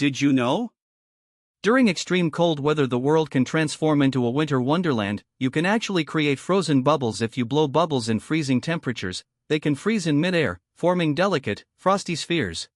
Did you know? During extreme cold weather, the world can transform into a winter wonderland. You can actually create frozen bubbles if you blow bubbles in freezing temperatures. They can freeze in midair, forming delicate, frosty spheres.